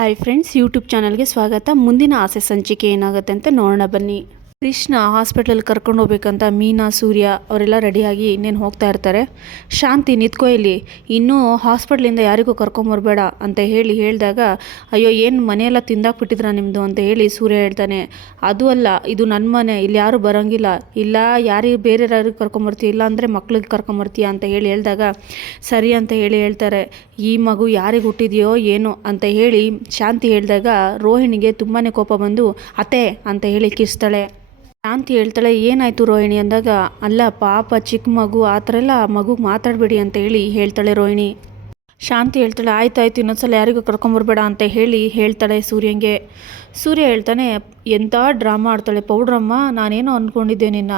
Hi friends YouTube ಚಾನಲ್ಗೆ ಸ್ವಾಗತ. ಮುಂದಿನ ಆಸೆ ಸಂಚಿಕೆ ಏನಾಗುತ್ತೆ ಅಂತ ನೋಡೋಣ ಬನ್ನಿ. ಕೃಷ್ಣ ಹಾಸ್ಪಿಟಲ್ ಕರ್ಕೊಂಡು ಹೋಗ್ಬೇಕಂತ ಮೀನಾ, ಸೂರ್ಯ ಅವರೆಲ್ಲ ರೆಡಿಯಾಗಿ ಇನ್ನೇನು ಹೋಗ್ತಾ ಇರ್ತಾರೆ. ಶಾಂತಿ, ನಿಂತ್ಕೋ ಇಲ್ಲಿ. ಇನ್ನೂ ಹಾಸ್ಪಿಟ್ಲಿಂದ ಯಾರಿಗೂ ಕರ್ಕೊಂಬರ್ಬೇಡ ಅಂತ ಹೇಳಿ ಹೇಳಿದಾಗ, ಅಯ್ಯೋ, ಏನು ಮನೆಯೆಲ್ಲ ತಿಂದಾಕ್ಬಿಟ್ಟಿದ್ರ ನಿಮ್ಮದು ಅಂತ ಹೇಳಿ ಸೂರ್ಯ ಹೇಳ್ತಾನೆ. ಅದು ಅಲ್ಲ, ಇದು ನನ್ನ ಮನೆ. ಇಲ್ಲಿ ಯಾರೂ ಬರೋಂಗಿಲ್ಲ. ಇಲ್ಲ ಯಾರಿಗೆ ಬೇರೆ ಯಾರಿಗೆ ಕರ್ಕೊಂಬರ್ತೀಯ ಇಲ್ಲ ಅಂದರೆ ಮಕ್ಳಿಗೆ ಕರ್ಕೊಂಬರ್ತೀಯ ಅಂತ ಹೇಳಿ ಹೇಳಿದಾಗ, ಸರಿ ಅಂತ ಹೇಳಿ ಹೇಳ್ತಾರೆ. ಈ ಮಗು ಯಾರಿಗೆ ಹುಟ್ಟಿದೆಯೋ ಏನು? ಅಂತ ಹೇಳಿ ಶಾಂತಿ ಹೇಳಿದಾಗ, ರೋಹಿಣಿಗೆ ತುಂಬಾ ಕೋಪ ಬಂದು, ಅತ್ತೆ ಅಂತ ಹೇಳಿ ಕಿರ್ಸ್ತಾಳೆ. ಶಾಂತಿ ಹೇಳ್ತಾಳೆ, ಏನಾಯ್ತು ರೋಹಿಣಿ? ಅಂದಾಗ, ಅಲ್ಲ, ಪಾಪ, ಚಿಕ್ಕ ಮಗು, ಆ ಥರ ಎಲ್ಲ ಮಗುಗೆ ಮಾತಾಡಬೇಡಿ ಅಂತ ಹೇಳಿ ಹೇಳ್ತಾಳೆ ರೋಹಿಣಿ. ಶಾಂತಿ ಹೇಳ್ತಾಳೆ ಆಯ್ತಾಯ್ತು ಇನ್ನೊಂದ್ಸಲ ಯಾರಿಗೂ ಕರ್ಕೊಂಬರ್ಬೇಡ ಅಂತ ಹೇಳಿ ಹೇಳ್ತಾಳೆ ಸೂರ್ಯಂಗೆ. ಸೂರ್ಯ ಹೇಳ್ತಾನೆ ಎಂಥ ಡ್ರಾಮಾ ಆಡ್ತಾಳೆ, ಪೌಡ್ರಮ್ಮ, ನಾನೇನೋ ಅಂದ್ಕೊಂಡಿದ್ದೆ ನಿನ್ನ.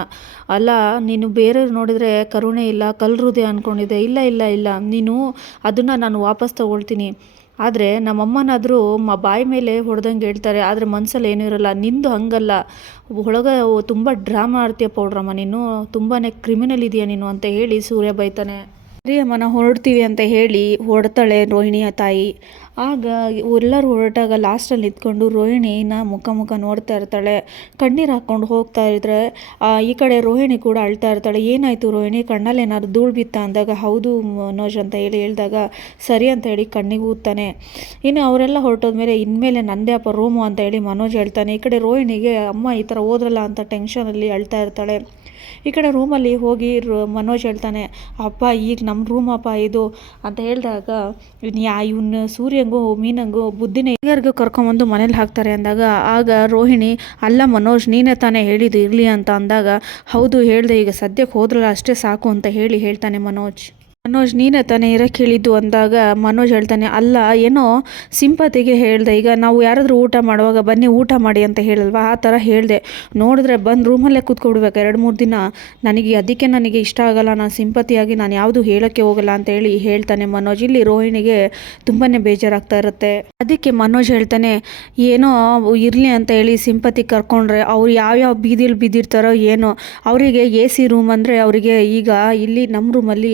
ಅಲ್ಲ, ನೀನು ಬೇರೆಯವ್ರು ನೋಡಿದರೆ ಕರುಣೆ ಇಲ್ಲ, ಕಲ್ರುದೆ ಅಂದ್ಕೊಂಡಿದ್ದೆ ಇಲ್ಲ ಇಲ್ಲ ಇಲ್ಲ, ನೀನು ಅದನ್ನು ನಾನು ವಾಪಸ್ ತಗೊಳ್ತೀನಿ. ಆದರೆ ನಮ್ಮಮ್ಮನಾದರೂ ಮ ಬಾಯಿ ಮೇಲೆ ಹೊಡೆದಂಗೆ ಹೇಳ್ತಾರೆ, ಆದರೆ ಮನಸ್ಸಲ್ಲಿ ಏನೂ ಇರಲ್ಲ. ನಿಂದು ಹಂಗಲ್ಲ. ಒಳಗೆ ತುಂಬ ಡ್ರಾಮಾ ಆಡ್ತೀಯ ಪೌಡ್ರಮ್ಮ ನೀನು. ತುಂಬಾ ಕ್ರಿಮಿನಲ್ ಇದೆಯಾ ನೀನು ಅಂತ ಹೇಳಿ ಸೂರ್ಯ ಬೈತಾನೆ. ನಾವು ಹೊರಡ್ತೀವಿ ಅಂತ ಹೇಳಿ ಹೊಡ್ತಾಳೆ ರೋಹಿಣಿಯ ತಾಯಿ. ಆಗ ಎಲ್ಲರೂ ಹೊರಟಾಗ ಲಾಸ್ಟಲ್ಲಿ ನಿಂತ್ಕೊಂಡು ರೋಹಿಣಿನ ಮುಖ ಮುಖ ನೋಡ್ತಾ ಇರ್ತಾಳೆ. ಕಣ್ಣೀರು ಹಾಕ್ಕೊಂಡು ಹೋಗ್ತಾ ಇದ್ರೆ ಈ ಕಡೆ ರೋಹಿಣಿ ಕೂಡ ಅಳ್ತಾ ಇರ್ತಾಳೆ. ಏನಾಯಿತು ರೋಹಿಣಿ? ಕಣ್ಣಲ್ಲಿ ಏನಾದ್ರು ಧೂಳು ಬಿತ್ತಾ ಅಂದಾಗ, ಹೌದು ಮನೋಜ್ ಅಂತ ಹೇಳಿ ಹೇಳಿದಾಗ, ಸರಿ ಅಂತ ಹೇಳಿ ಕಣ್ಣಿಗೆ ಊದ್ತಾನೆ. ಇನ್ನು ಅವರೆಲ್ಲ ಹೊರಟೋದ್ಮೇಲೆ ಇನ್ಮೇಲೆ ನಂದೇ ಅಪ್ಪ ರೋಮು ಅಂತ ಹೇಳಿ ಮನೋಜ್ ಹೇಳ್ತಾನೆ. ಈ ಕಡೆ ರೋಹಿಣಿಗೆ, ಅಮ್ಮ, ಈ ಥರ ಹೋದ್ರಲ್ಲ ಅಂತ ಟೆನ್ಷನಲ್ಲಿ ಅಳ್ತಾ ಇರ್ತಾಳೆ. ಈ ಕಡೆ ರೂಮಲ್ಲಿ ಹೋಗಿ ಮನೋಜ್ ಹೇಳ್ತಾನೆ, ಅಪ್ಪ, ಈಗ ನಮ್ಮ ರೂಮಪ್ಪ ಇದು. ಅಂತ ಹೇಳಿದಾಗ ಯಾ ಇವನು ಸೂರ್ಯಂಗೂ, ಮೀನಂಗೂ, ಬುದ್ಧಿನ ಯಾರಿಗೂ ಕರ್ಕೊಂಬಂದು ಮನೇಲಿ ಹಾಕ್ತಾರೆ. ಅಂದಾಗ, ಆಗ ರೋಹಿಣಿ, ಅಲ್ಲ ಮನೋಜ್, ನೀನೇ ತಾನೇ ಹೇಳಿದ್ದು ಇರಲಿ ಅಂತ ಅಂದಾಗ, ಹೌದು, ಹೇಳಿದೆ, ಈಗ ಸದ್ಯಕ್ಕೆ ಹೋದ್ರಲ್ಲ, ಅಷ್ಟೇ ಸಾಕು ಅಂತ ಹೇಳಿ ಹೇಳ್ತಾನೆ ಮನೋಜ್. ಮನೋಜ್, ನೀನೇ ತಾನೇ ಇರೋಕ್ಕೆ ಹೇಳಿದ್ದು ಅಂದಾಗ ಮನೋಜ್ ಹೇಳ್ತಾನೆ, ಅಲ್ಲ, ಏನೋ ಸಿಂಪತಿಗೆ ಹೇಳಿದೆ, ಈಗ ನಾವು ಯಾರಾದರೂ ಊಟ ಮಾಡುವಾಗ ಬನ್ನಿ, ಊಟ ಮಾಡಿ ಅಂತ ಹೇಳಲ್ವಾ? ಆ ಥರ ಹೇಳಿದೆ. ನೋಡಿದ್ರೆ ಬಂದು ರೂಮಲ್ಲೇ ಕೂತ್ಕೊಡ್ಬೇಕು ಎರಡು ಮೂರು ದಿನ. ನನಗೆ ಅದಕ್ಕೆ ನನಗೆ ಇಷ್ಟ ಆಗಲ್ಲ, ನಾನು ಸಿಂಪತಿಯಾಗಿ ನಾನು ಯಾವುದು ಹೇಳೋಕ್ಕೆ ಹೋಗಲ್ಲ ಅಂತ ಹೇಳಿ ಹೇಳ್ತಾನೆ ಮನೋಜ್. ಇಲ್ಲಿ ರೋಹಿಣಿಗೆ ತುಂಬಾ ಬೇಜಾರಾಗ್ತಾ ಇರುತ್ತೆ. ಅದಕ್ಕೆ ಮನೋಜ್ ಹೇಳ್ತಾನೆ, ಏನೋ ಇರಲಿ ಅಂತ ಹೇಳಿ ಸಿಂಪತಿ ಕರ್ಕೊಂಡ್ರೆ, ಅವ್ರು ಯಾವ್ಯಾವ ಬೀದಿಲಿ ಬಿದ್ದಿರ್ತಾರೋ ಏನೋ, ಅವರಿಗೆ ಎ ಸಿ ರೂಮ್ ಅಂದರೆ ಅವರಿಗೆ ಈಗ ಇಲ್ಲಿ ನಮ್ಮ ರೂಮಲ್ಲಿ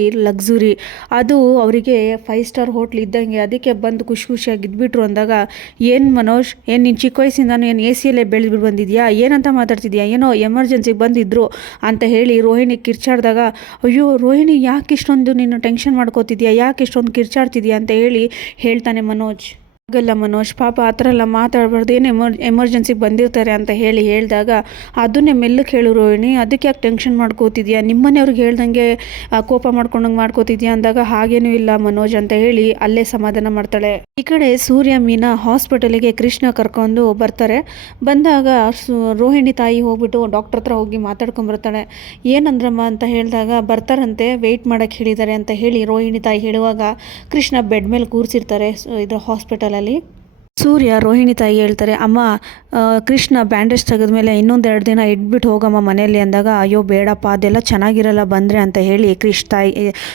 ಲಕ್ಸುರಿ ಅದು ಅವರಿಗೆ ಫೈವ್ ಸ್ಟಾರ್ ಹೋಟ್ಲ್ ಇದ್ದಂಗೆ ಅದಕ್ಕೆ ಬಂದು ಖುಷಿ ಖುಷಿಯಾಗಿ ಇದ್ಬಿಟ್ರು ಅಂದಾಗ, ಏನು ಮನೋಜ್, ಏನು ನಿನ್ನ ಚಿಕ್ಕ ವಯಸ್ಸಿಂದನೂ ಏನು ಎ ಸಿಯಲ್ಲೇ ಬೆಳೆದ್ಬಿಟ್ಟು ಬಂದಿದ್ಯಾ? ಏನಂತ ಮಾತಾಡ್ತಿದ್ಯಾ? ಏನೋ ಎಮರ್ಜೆನ್ಸಿಗೆ ಬಂದಿದ್ರು? ಅಂತ ಹೇಳಿ ರೋಹಿಣಿ ಕಿರ್ಚಾಡಿದಾಗ, ಅಯ್ಯೋ ರೋಹಿಣಿ ಯಾಕೆ ಇಷ್ಟೊಂದು ನೀನು ಟೆನ್ಷನ್ ಮಾಡ್ಕೋತಿದ್ಯಾ? ಯಾಕೆ ಇಷ್ಟೊಂದು ಕಿರ್ಚಾಡ್ತಿದ್ಯಾ? ಅಂತ ಹೇಳಿ ಹೇಳ್ತಾನೆ ಮನೋಜ್. ಆಗಲ್ಲ ಮನೋಜ್, ಪಾಪ ಆ ಥರ ಎಲ್ಲ ಮಾತಾಡಬಾರ್ದು, ಏನು ಎಮರ್ ಬಂದಿರ್ತಾರೆ ಅಂತ ಹೇಳಿ ಹೇಳಿದಾಗ, ಅದನ್ನೇ ಮೆಲ್ಲಕ್ಕೆ ಹೇಳು ರೋಹಿಣಿ, ಅದಕ್ಕೆ ಯಾಕೆ ಟೆನ್ಷನ್ ಮಾಡ್ಕೋತಿದ್ಯಾ? ನಿಮ್ಮನೆಯವ್ರಿಗೆ ಹೇಳ್ದಂಗೆ ಕೋಪ ಮಾಡ್ಕೊಂಡಂಗೆ ಮಾಡ್ಕೋತಿದ್ಯಾ? ಅಂದಾಗ, ಹಾಗೇನೂ ಇಲ್ಲ ಮನೋಜ್ ಅಂತ ಹೇಳಿ ಅಲ್ಲೇ ಸಮಾಧಾನ ಮಾಡ್ತಾಳೆ. ಈ ಕಡೆ ಸೂರ್ಯ, ಮೀನಾ ಹಾಸ್ಪಿಟಲಿಗೆ ಕೃಷ್ಣ ಕರ್ಕೊಂಡು ಬರ್ತಾರೆ. ಬಂದಾಗ ರೋಹಿಣಿ ತಾಯಿ ಹೋಗ್ಬಿಟ್ಟು ಡಾಕ್ಟರ್ ಹತ್ರ ಹೋಗಿ ಮಾತಾಡ್ಕೊಂಬರ್ತಾಳೆ ಏನಂದ್ರಮ್ಮ? ಅಂತ ಹೇಳಿದಾಗ, ಬರ್ತಾರಂತೆ ವೆಯ್ಟ್ ಮಾಡೋಕ್ಕೆ ಹೇಳಿದ್ದಾರೆ ಅಂತ ಹೇಳಿ ರೋಹಿಣಿ ತಾಯಿ ಹೇಳುವಾಗ, ಕೃಷ್ಣ ಬೆಡ್ ಮೇಲೆ ಕೂರಿಸಿರ್ತಾರೆ ಇದ್ರ ಹಾಸ್ಪಿಟಲಲ್ಲಿ. डालें ಸೂರ್ಯ ರೋಹಿಣಿ ತಾಯಿ ಹೇಳ್ತಾರೆ, ಅಮ್ಮ ಕೃಷ್ಣ ಬ್ಯಾಂಡೇಜ್ ತೆಗೆದ್ಮೇಲೆ ಇನ್ನೊಂದೆರಡು ದಿನ ಇಟ್ಬಿಟ್ಟು ಹೋಗಮ್ಮ ಮನೆಯಲ್ಲಿ ಅಂದಾಗ, ಅಯ್ಯೋ ಬೇಡಪ್ಪ, ಅದೆಲ್ಲ ಚೆನ್ನಾಗಿರಲ್ಲ ಬಂದರೆ ಅಂತ ಹೇಳಿ ಕೃಷ್ಣ ತಾಯಿ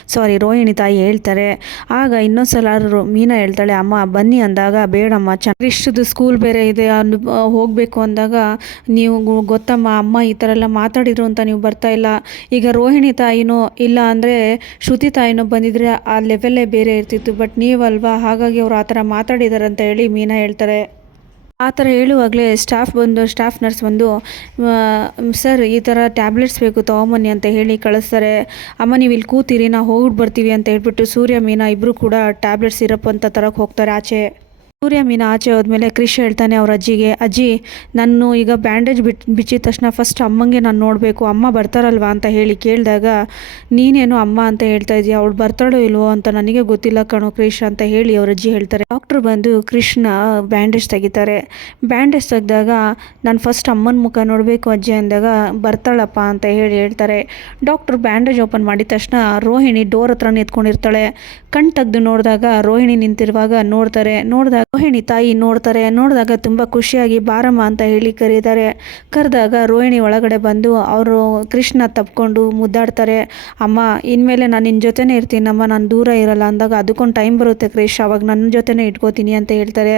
ಸಾರಿ ರೋಹಿಣಿ ತಾಯಿ ಹೇಳ್ತಾರೆ. ಆಗ ಇನ್ನೊಂದ್ಸಲ ರೋ- ಮೀನಾ ಹೇಳ್ತಾಳೆ, ಅಮ್ಮ, ಬನ್ನಿ ಅಂದಾಗ, ಬೇಡಮ್ಮ ಚ ಕೃಷ್ಣದು ಸ್ಕೂಲ್ ಬೇರೆ ಇದೆ ಹೋಗಬೇಕು ಅಂದಾಗ, ನೀವು ಗೊತ್ತಮ್ಮ, ಅಮ್ಮ ಈ ಥರ ಎಲ್ಲ ಮಾತಾಡಿದ್ರು ಅಂತ ನೀವು ಬರ್ತಾ ಇಲ್ಲ. ಈಗ ರೋಹಿಣಿ ತಾಯಿನೂ ಇಲ್ಲ ಅಂದರೆ ಶ್ರುತಿ ತಾಯಿನೂ ಬಂದಿದ್ರೆ ಆ ಲೆವೆಲ್ಲೇ ಬೇರೆ ಇರ್ತಿತ್ತು ಬಟ್ ನೀವಲ್ವಾ? ಹಾಗಾಗಿ ಅವರು ಆ ಥರ ಅಂತ ಹೇಳಿ ಮೀನಾ ಹೇಳ್ತಾರೆ. ಆ ಥರ ಹೇಳುವಾಗಲೇ ಸ್ಟಾಫ್ ಬಂದು ಸ್ಟಾಫ್ ನರ್ಸ್ ಬಂದು ಸರ್ ಈ ಥರ ಟ್ಯಾಬ್ಲೆಟ್ಸ್ ಬೇಕು, ತೊಗೊಂಬನ್ನಿ ಅಂತ ಹೇಳಿ ಕಳಿಸ್ತಾರೆ. ಅಮ್ಮ ನೀವು ಇಲ್ಲಿ ಕೂತೀರಿ, ನಾವು ಹೋಗ್ಬಿಟ್ಟು ಬರ್ತೀವಿ ಅಂತ ಹೇಳ್ಬಿಟ್ಟು ಸೂರ್ಯ, ಮೀನಾ ಇಬ್ಬರು ಕೂಡ ಟ್ಯಾಬ್ಲೆಟ್ಸ್ ಸಿರಪ್ ಅಂತ ತರಕ್ಕೆ ಹೋಗ್ತಾರೆ ಆಚೆ. ಸೂರ್ಯ ಮೀನ ಆಚೆ ಹೋದ್ಮೇಲೆ ಕ್ರಿಶ್ ಹೇಳ್ತಾನೆ ಅವ್ರ ಅಜ್ಜಿಗೆ, ಅಜ್ಜಿ, ನಾನು ಈಗ ಬ್ಯಾಂಡೇಜ್ ಬಿಟ್, ಬಿಚ್ಚಿದ ತಕ್ಷಣ ಫಸ್ಟ್ ಅಮ್ಮಂಗೆ ನಾನು ನೋಡಬೇಕು, ಅಮ್ಮ ಬರ್ತಾರಲ್ವಾ ಅಂತ ಹೇಳಿ ಕೇಳಿದಾಗ, ನೀನೇನು ಅಮ್ಮ ಅಂತ ಹೇಳ್ತಾ ಇದೀಯ? ಅವಳು ಬರ್ತಾಳೋ ಇಲ್ವೋ ಅಂತ ನನಗೆ ಗೊತ್ತಿಲ್ಲ ಕಣೋ ಕ್ರಿಶ್ ಅಂತ ಹೇಳಿ ಅವ್ರ ಅಜ್ಜಿ ಹೇಳ್ತಾರೆ. ಡಾಕ್ಟ್ರು ಬಂದು ಕೃಷ್ಣ ಬ್ಯಾಂಡೇಜ್ ತೆಗಿತಾರೆ. ಬ್ಯಾಂಡೇಜ್ ತೆಗೆದಾಗ, ನಾನು ಫಸ್ಟ್ ಅಮ್ಮನ ಮುಖ ನೋಡಬೇಕು ಅಜ್ಜಿ ಅಂದಾಗ, ಬರ್ತಾಳಪ್ಪ ಅಂತ ಹೇಳಿ ಹೇಳ್ತಾರೆ. ಡಾಕ್ಟ್ರು ಬ್ಯಾಂಡೇಜ್ ಓಪನ್ ಮಾಡಿದ ತಕ್ಷಣ ರೋಹಿಣಿ ಡೋರ್ ಹತ್ರ ನಿಂತ್ಕೊಂಡಿರ್ತಾಳೆ. ಕಣ್ ತೆಗ್ದು ನೋಡಿದಾಗ, ರೋಹಿಣಿ ನಿಂತಿರುವಾಗ ನೋಡ್ತಾರೆ. ನೋಡಿದಾಗ ರೋಹಿಣಿ ತಾಯಿ ನೋಡ್ತಾರೆ. ನೋಡಿದಾಗ ತುಂಬ ಖುಷಿಯಾಗಿ ಬಾರಮ್ಮ ಅಂತ ಹೇಳಿ ಕರೀತಾರೆ. ಕರೆದಾಗ ರೋಹಿಣಿ ಒಳಗಡೆ ಬಂದು ಅವರು ಕೃಷ್ಣ ತಪ್ಕೊಂಡು ಮುದ್ದಾಡ್ತಾರೆ. ಅಮ್ಮ, ಇನ್ಮೇಲೆ ನಾನು ನಿನ್ನ ಜೊತೆನೇ ಇರ್ತೀನಮ್ಮ, ನಾನು ದೂರ ಇರಲ್ಲ. ಅಂದಾಗ ಅದಕ್ಕೊಂದು ಟೈಮ್ ಬರುತ್ತೆ ಕ್ರಿಶ್. ಅವಾಗ ನನ್ನ ಜೊತೆನೇ ಇಟ್ಕೋತೀನಿ ಅಂತ ಹೇಳ್ತಾರೆ.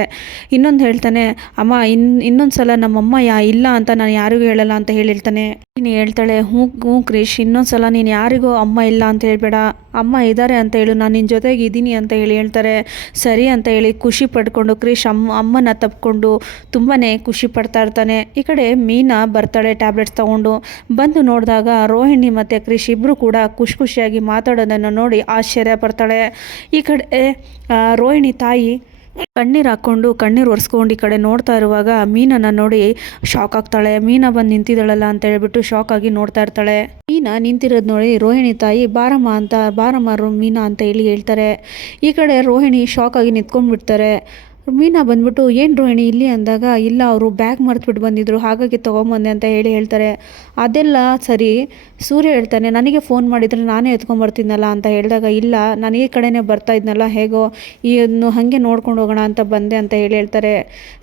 ಇನ್ನೊಂದು ಹೇಳ್ತಾನೆ, ಅಮ್ಮ, ಇನ್, ಇನ್ನೊಂದು ಸಲ ನಮ್ಮಮ್ಮ ಯಾ ಇಲ್ಲ ಅಂತ ನಾನು ಯಾರಿಗೂ ಹೇಳಲ್ಲ ಅಂತ ಹೇಳಿರ್ತಾನೆ. ನೀನು ಹೇಳ್ತಾಳೆ, ಹ್ಞೂ ಹ್ಞೂ ಕ್ರಿಶ್, ಇನ್ನೊಂದು ಸಲ ನೀನು ಯಾರಿಗೂ ಅಮ್ಮ ಇಲ್ಲ ಅಂತ ಹೇಳ್ಬೇಡ. ಅಮ್ಮ ಇದ್ದಾರೆ ಅಂತ ಹೇಳು. ನಾನು ನಿನ್ನ ಜೊತೆಗೆ ಇದ್ದೀನಿ ಅಂತ ಹೇಳಿ ಹೇಳ್ತಾರೆ. ಸರಿ ಅಂತ ಹೇಳಿ ಖುಷಿ ಪಡ್ಕೊಂಡು ಹಾಕ್ಕೊಂಡು ಕ್ರಿಶ್ ಅಮ್ಮ ಅಮ್ಮನ ತಪ್ಪಿಕೊಂಡು ತುಂಬಾ ಖುಷಿ ಪಡ್ತಾ ಇರ್ತಾನೆ. ಈ ಕಡೆ ಮೀನಾ ಬರ್ತಾಳೆ ಟ್ಯಾಬ್ಲೆಟ್ಸ್ ತಗೊಂಡು ಬಂದು ನೋಡಿದಾಗ ರೋಹಿಣಿ ಮತ್ತು ಕ್ರಿಶ್ ಇಬ್ಬರು ಕೂಡ ಖುಷಿ ಖುಷಿಯಾಗಿ ಮಾತಾಡೋದನ್ನು ನೋಡಿ ಆಶ್ಚರ್ಯ ಪಡ್ತಾಳೆ. ಈ ಕಡೆ ರೋಹಿಣಿ ತಾಯಿ ಕಣ್ಣೀರು ಹಾಕ್ಕೊಂಡು ಕಣ್ಣೀರು ಒರೆಸ್ಕೊಂಡು ಈ ಕಡೆ ನೋಡ್ತಾ ಇರುವಾಗ ಮೀನನ್ನ ನೋಡಿ ಶಾಕ್ ಆಗ್ತಾಳೆ. ಮೀನಾ ಬಂದು ನಿಂತಿದ್ದಾಳಲ್ಲ ಅಂತ ಹೇಳ್ಬಿಟ್ಟು ಶಾಕ್ ಆಗಿ ನೋಡ್ತಾ ಇರ್ತಾಳೆ. ಮೀನಾ ನಿಂತಿರೋದು ನೋಡಿ ರೋಹಿಣಿ ತಾಯಿ, ಬಾರಮ್ಮ ಅಂತ, ಬಾರಮ್ಮ ಮೀನಾ ಅಂತ ಹೇಳಿ ಹೇಳ್ತಾರೆ. ಈ ಕಡೆ ರೋಹಿಣಿ ಶಾಕ್ ಆಗಿ ನಿಂತ್ಕೊಂಡ್ಬಿಡ್ತಾರೆ. ಮೀನಾ ಬಂದ್ಬಿಟ್ಟು, ಏನು ರೋಹಿಣಿ, ಇಲ್ಲಿ ಅಂದಾಗ, ಇಲ್ಲ, ಅವರು ಬ್ಯಾಗ್ ಮರೆತುಬಿಟ್ಟು ಬಂದಿದ್ರು, ಹಾಗಾಗಿ ತೊಗೊಂಬಂದೆ ಅಂತ ಹೇಳಿ ಹೇಳ್ತಾರೆ. ಅದೆಲ್ಲ ಸರಿ, ಸೂರ್ಯ ಹೇಳ್ತಾನೆ, ನನಗೆ ಫೋನ್ ಮಾಡಿದರೆ ನಾನೇ ಎತ್ಕೊಂಬರ್ತೀನಲ್ಲ ಅಂತ ಹೇಳಿದಾಗ, ಇಲ್ಲ, ನಾನು ಈ ಕಡೆನೇ ಬರ್ತಾ ಇದ್ನಲ್ಲ, ಹೇಗೋ, ಇನ್ನು ಹಾಗೆ ನೋಡ್ಕೊಂಡು ಹೋಗೋಣ ಅಂತ ಬಂದೆ ಅಂತ ಹೇಳಿ ಹೇಳ್ತಾರೆ.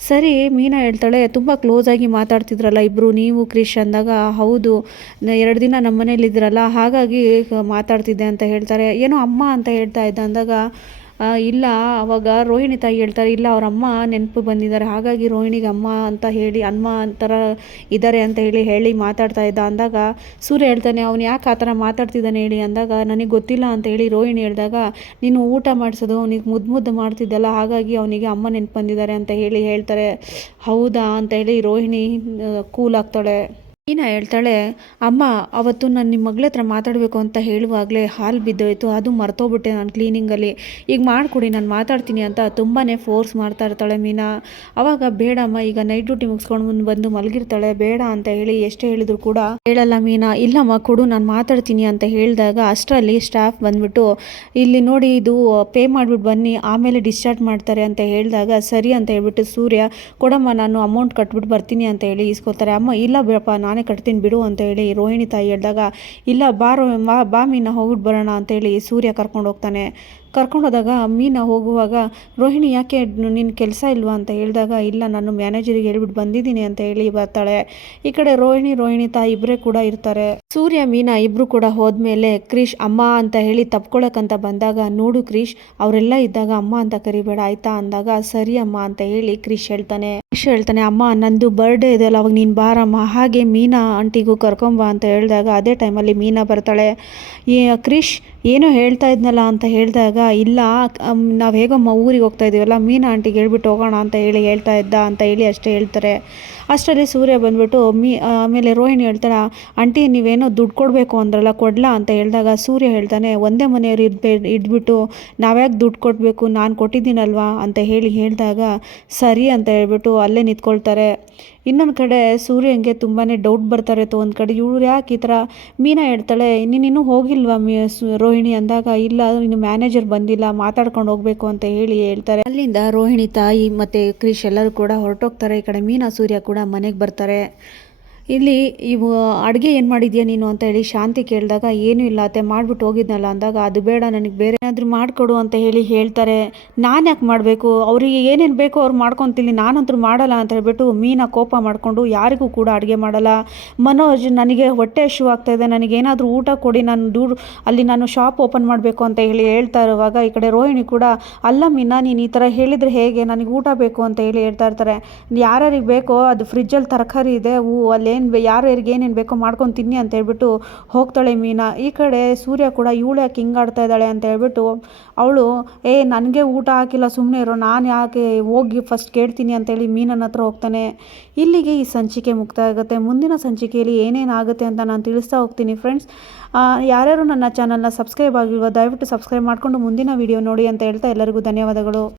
ಸರಿ, ಮೀನಾ ಹೇಳ್ತಾಳೆ, ತುಂಬ ಕ್ಲೋಸ್ ಆಗಿ ಮಾತಾಡ್ತಿದ್ರಲ್ಲ ಇಬ್ಬರು ನೀವು ಕ್ರಿಶ್ ಅಂದಾಗ, ಹೌದು, ಎರಡು ದಿನ ನಮ್ಮ ಮನೇಲಿ ಇದ್ರಲ್ಲ, ಹಾಗಾಗಿ ಮಾತಾಡ್ತಿದ್ದೆ ಅಂತ ಹೇಳ್ತಾರೆ. ಏನೋ ಅಮ್ಮ ಅಂತ ಹೇಳ್ತಾ ಇದ್ದ ಅಂದಾಗ ಇಲ್ಲ, ಅವಾಗ ರೋಹಿಣಿ ತಾಯಿ ಹೇಳ್ತಾರೆ, ಇಲ್ಲ ಅವ್ರ ಅಮ್ಮ ನೆನಪು ಬಂದಿದ್ದಾರೆ, ಹಾಗಾಗಿ ರೋಹಿಣಿಗೆ ಅಮ್ಮ ಅಂತ ಹೇಳಿ, ಅಮ್ಮ ಅಂತರ ಇದ್ದಾರೆ ಅಂತ ಹೇಳಿ ಹೇಳಿ ಮಾತಾಡ್ತಾ ಇದ್ದ ಅಂದಾಗ ಸೂರ್ಯ ಹೇಳ್ತಾನೆ, ಅವ್ನು ಯಾಕೆ ಆ ಥರ ಮಾತಾಡ್ತಿದ್ದಾನೆ ಹೇಳಿ? ಅಂದಾಗ, ನನಗೆ ಗೊತ್ತಿಲ್ಲ ಅಂತ ಹೇಳಿ ರೋಹಿಣಿ ಹೇಳಿದಾಗ, ನೀನು ಊಟ ಮಾಡಿಸೋದು, ಅವನಿಗೆ ಮುದ್ದು ಮುದ್ದು ಮಾಡ್ತಿದ್ದಲ್ಲ, ಹಾಗಾಗಿ ಅವನಿಗೆ ಅಮ್ಮ ನೆನಪು ಬಂದಿದ್ದಾರೆ ಅಂತ ಹೇಳಿ ಹೇಳ್ತಾರೆ. ಹೌದಾ? ಅಂತ ಹೇಳಿ ರೋಹಿಣಿ ಕೂಲ್ ಆಗ್ತಾಳೆ ಮೀನಾ ಹೇಳ್ತಾಳೆ, ಅಮ್ಮ, ಅವತ್ತು ನಾನು ನಿಮ್ಮ ಮಗಳ ಹತ್ರ ಮಾತಾಡಬೇಕು ಅಂತ ಹೇಳುವಾಗಲೇ ಹಾಲು ಬಿದ್ದೋಯ್ತು, ಅದು ಮರ್ತೋಗ್ಬಿಟ್ಟೆ ನಾನು ಕ್ಲೀನಿಂಗಲ್ಲಿ ಈಗ ಮಾಡಿಕೊಡಿ, ನಾನು ಮಾತಾಡ್ತೀನಿ ಅಂತ ತುಂಬಾ ಫೋರ್ಸ್ ಮಾಡ್ತಾ ಇರ್ತಾಳೆ ಮೀನಾ. ಅವಾಗ, ಬೇಡಮ್ಮ, ಈಗ ನೈಟ್ ಡ್ಯೂಟಿ ಮುಗಿಸ್ಕೊಂಡು ಮುಂದೆ ಬಂದು ಮಲಗಿರ್ತಾಳೆ, ಬೇಡ ಅಂತ ಹೇಳಿ ಎಷ್ಟೇ ಹೇಳಿದ್ರು ಕೂಡ ಹೇಳಲ್ಲ ಮೀನಾ. ಇಲ್ಲಮ್ಮ, ಕೊಡು, ನಾನು ಮಾತಾಡ್ತೀನಿ ಅಂತ ಹೇಳಿದಾಗ ಅಷ್ಟರಲ್ಲಿ ಸ್ಟಾಫ್ ಬಂದ್ಬಿಟ್ಟು, ಇಲ್ಲಿ ನೋಡಿ, ಇದು ಪೇ ಮಾಡಿಬಿಟ್ಟು ಬನ್ನಿ, ಆಮೇಲೆ ಡಿಸ್ಚಾರ್ಜ್ ಮಾಡ್ತಾರೆ ಅಂತ ಹೇಳಿದಾಗ ಸರಿ ಅಂತ ಹೇಳ್ಬಿಟ್ಟು ಸೂರ್ಯ, ಕೊಡಮ್ಮ, ನಾನು ಅಮೌಂಟ್ ಕಟ್ಬಿಟ್ಟು ಬರ್ತೀನಿ ಅಂತ ಹೇಳಿ ಇಸ್ಕೊತಾರೆ ಅಮ್ಮ, ಇಲ್ಲ ಬೇಡಪ್ಪ, ನಾನೇ ಕಟ್ತೀನಿ ಬಿಡು ಅಂತ ಹೇಳಿ ರೋಹಿಣಿ ತಾಯಿ ಹೇಳಿದಾಗ, ಇಲ್ಲ ಬಾರೋ ಬಾ ಬಾ ಮೀನ ಹೋಗ್ಬಿಟ್ಟು ಬರೋಣ ಅಂತೇಳಿ ಸೂರ್ಯ ಕರ್ಕೊಂಡು ಹೋಗ್ತಾನೆ. ಕರ್ಕೊಂಡು ಹೋದಾಗ ಮೀನ ಹೋಗುವಾಗ ರೋಹಿಣಿ ಯಾಕೆ ನಿನ್ನ ಕೆಲಸ ಇಲ್ವಾ ಅಂತ ಹೇಳಿದಾಗ, ಇಲ್ಲ ನಾನು ಮ್ಯಾನೇಜರಿಗೆ ಹೇಳ್ಬಿಟ್ಟು ಬಂದಿದ್ದೀನಿ ಅಂತ ಹೇಳಿ ಬರ್ತಾಳೆ. ಈ ಕಡೆ ರೋಹಿಣಿ ರೋಹಿಣಿ ತಾಯಿ ಇಬ್ಬರೇ ಕೂಡ ಇರ್ತಾರೆ. ಸೂರ್ಯ, ಮೀನಾ ಇಬ್ಬರು ಕೂಡ ಹೋದ್ಮೇಲೆ ಕ್ರೀಶ್, ಅಮ್ಮ ಅಂತ ಹೇಳಿ ತಪ್ಕೊಳಕ್ಕಂತ ಬಂದಾಗ, ನೋಡು ಕ್ರೀಶ್, ಅವರೆಲ್ಲ ಇದ್ದಾಗ ಅಮ್ಮ ಅಂತ ಕರಿಬೇಡ, ಆಯ್ತಾ? ಅಂದಾಗ, ಸರಿ ಅಮ್ಮ, ಅಂತ ಹೇಳಿ ಕ್ರೀಶ್ ಹೇಳ್ತಾನೆ. ಕ್ರೀಶ್ ಹೇಳ್ತಾನೆ, ಅಮ್ಮ, ನಂದು ಬರ್ಡೇ ಇದೆಯಲ್ಲ ಅವಾಗ ನೀನು ಬಾರಮ್ಮ, ಹಾಗೆ ಮೀನಾ ಆಂಟಿಗೂ ಕರ್ಕೊಂಬ ಅಂತ ಹೇಳಿದಾಗ, ಅದೇ ಟೈಮಲ್ಲಿ ಮೀನಾ ಬರ್ತಾಳೆ. ಈ ಕ್ರೀಶ್, ಏನೋ ಹೇಳ್ತಾ ಇದ್ನಲ್ಲ ಅಂತ ಹೇಳಿದಾಗ, ಇಲ್ಲ ನಾವು ಹೇಗಮ್ಮ ಊರಿಗೆ ಹೋಗ್ತಾ ಇದೀವಲ್ಲ, ಮೀನಾ ಆಂಟಿಗೆ ಹೇಳ್ಬಿಟ್ಟು ಹೋಗೋಣ ಅಂತ ಹೇಳಿ ಹೇಳ್ತಾ ಇದ್ದ ಅಂತ ಹೇಳಿ ಅಷ್ಟೇ ಹೇಳ್ತಾರೆ. ಅಷ್ಟರಲ್ಲಿ ಸೂರ್ಯ ಬಂದ್ಬಿಟ್ಟು ಮೀ, ಆಮೇಲೆ ರೋಹಿಣಿ ಹೇಳ್ತಾಳೆ, ಆಂಟಿ, ನೀವೇನೋ ದುಡ್ಡು ಕೊಡಬೇಕು ಅಂದ್ರಲ್ಲ, ಕೊಡ್ಲಾ ಅಂತ ಹೇಳಿದಾಗ ಸೂರ್ಯ ಹೇಳ್ತಾನೆ, ಒಂದೇ ಮನೆಯವ್ರು ಇದ್ಬೇ ಇದ್ಬಿಟ್ಟು ನಾವ್ಯಾಕೆ ದುಡ್ಡು ಕೊಡಬೇಕು? ನಾನು ಕೊಟ್ಟಿದ್ದೀನಲ್ವಾ? ಅಂತ ಹೇಳಿ ಹೇಳಿದಾಗ, ಸರಿ ಅಂತ ಹೇಳ್ಬಿಟ್ಟು ಅಲ್ಲೇ ನಿಂತ್ಕೊಳ್ತಾರೆ. ಇನ್ನೊಂದು ಕಡೆ ಸೂರ್ಯಂಗೆ ತುಂಬಾ ಡೌಟ್ ಬರ್ತಾರೆ ತೊ, ಒಂದು ಕಡೆ, ಇವ್ರು ಯಾಕೆ ಈ ಥರ ಮೀನಾ ಹೇಳ್ತಾಳೆ ನೀನಿನ್ನೂ ಹೋಗಿಲ್ವಾ ಮೀ ರೋಹಿಣಿ? ಅಂದಾಗ, ಇಲ್ಲ, ಇನ್ನು ಮ್ಯಾನೇಜರ್ ಬಂದಿಲ್ಲ, ಮಾತಾಡ್ಕೊಂಡು ಹೋಗಬೇಕು ಅಂತ ಹೇಳಿ ಹೇಳ್ತಾರೆ. ಅಲ್ಲಿಂದ ರೋಹಿಣಿ ತಾಯಿ ಮತ್ತು ಕ್ರಿಶ್ ಎಲ್ಲರೂ ಕೂಡ ಹೊರಟೋಗ್ತಾರೆ. ಈ ಕಡೆ ಮೀನಾ, ಸೂರ್ಯ ಕೂಡ ಮನೆಗೆ ಬರ್ತಾರೆ. ಇಲ್ಲಿ ಇವು ಅಡುಗೆ ಏನು ಮಾಡಿದ್ಯಾ ನೀನು ಅಂತ ಹೇಳಿ ಶಾಂತಿ ಕೇಳಿದಾಗ, ಏನೂ ಇಲ್ಲ ಅತ್ತೆ, ಮಾಡಿಬಿಟ್ಟು ಹೋಗಿದ್ನಲ್ಲ ಅಂದಾಗ, ಅದು ಬೇಡ, ನನಗೆ ಬೇರೆ ಏನಾದರೂ ಮಾಡಿಕೊಡು ಅಂತ ಹೇಳಿ ಹೇಳ್ತಾರೆ. ನಾನು ಯಾಕೆ ಮಾಡಬೇಕು? ಅವರಿಗೆ ಏನೇನು ಬೇಕೋ ಅವ್ರು ಮಾಡ್ಕೊತೀನಿ ನಾನಂತೂ ಮಾಡಲ್ಲ ಅಂತ ಹೇಳಿಬಿಟ್ಟು ಮೀನ ಕೋಪ ಮಾಡಿಕೊಂಡು ಯಾರಿಗೂ ಕೂಡ ಅಡುಗೆ ಮಾಡಲ್ಲ. ಮನೋಜ್, ನನಗೆ ಹೊಟ್ಟೆ ಶೂ ಆಗ್ತಾಯಿದೆ ನನಗೇನಾದರೂ ಊಟ ಕೊಡಿ, ನಾನು ದೂರ, ಅಲ್ಲಿ ನಾನು ಶಾಪ್ ಓಪನ್ ಮಾಡಬೇಕು ಅಂತ ಹೇಳಿ ಹೇಳ್ತಾ ಇರುವಾಗ, ಈ ಕಡೆ ರೋಹಿಣಿ ಕೂಡ, ಅಲ್ಲ ಮೀನಾ, ನೀನು ಈ ಥರ ಹೇಳಿದರೆ ಹೇಗೆ? ನನಗೆ ಊಟ ಬೇಕು ಅಂತ ಹೇಳಿ ಹೇಳ್ತಾ ಇರ್ತಾರೆ. ಯಾರ್ಯಾರಿಗೆ ಬೇಕೋ, ಅದು ಫ್ರಿಜ್ಜಲ್ಲಿ ತರಕಾರಿ ಇದೆ, ಹೂ ಅಲ್ಲೇನು ಯಾರ್ಯಾರಿಗೆ ಏನೇನು ಬೇಕೋ ಮಾಡ್ಕೊಂಡು ತಿನ್ನಿ ಅಂತ ಹೇಳ್ಬಿಟ್ಟು ಹೋಗ್ತಾಳೆ ಮೀನಾ. ಈ ಕಡೆ ಸೂರ್ಯ ಕೂಡ ಇವಳು ಯಾಕೆ ಹಿಂಗಾಡ್ತಾ ಇದ್ದಾಳೆ ಅಂತ ಹೇಳ್ಬಿಟ್ಟು ಅವಳು, ಏ, ನನಗೆ ಊಟ ಹಾಕಿಲ್ಲ ಸುಮ್ಮನೆ ಇರೋ. ನಾನು ಯಾಕೆ ಹೋಗಿ ಫಸ್ಟ್ ಕೇಳ್ತೀನಿ ಅಂತೇಳಿ ಮೀನನ ಹತ್ರ ಹೋಗ್ತಾನೆ. ಇಲ್ಲಿಗೆ ಈ ಸಂಚಿಕೆ ಮುಕ್ತಾಯ ಆಗುತ್ತೆ ಮುಂದಿನ ಸಂಚಿಕೆಯಲ್ಲಿ ಏನೇನು ಆಗುತ್ತೆ ಅಂತ ನಾನು ತಿಳಿಸ್ತಾ ಹೋಗ್ತೀನಿ ಫ್ರೆಂಡ್ಸ್ ಯಾರ್ಯಾರು ನನ್ನ ಚಾನಲ್ನ ಸಬ್ಸ್ಕ್ರೈಬ್ ಆಗಿಲ್ವೋ, ದಯವಿಟ್ಟು ಸಬ್ಸ್ಕ್ರೈಬ್ ಮಾಡಿಕೊಂಡು ಮುಂದಿನ ವಿಡಿಯೋ ನೋಡಿ ಅಂತ ಹೇಳ್ತಾ ಎಲ್ಲರಿಗೂ ಧನ್ಯವಾದಗಳು.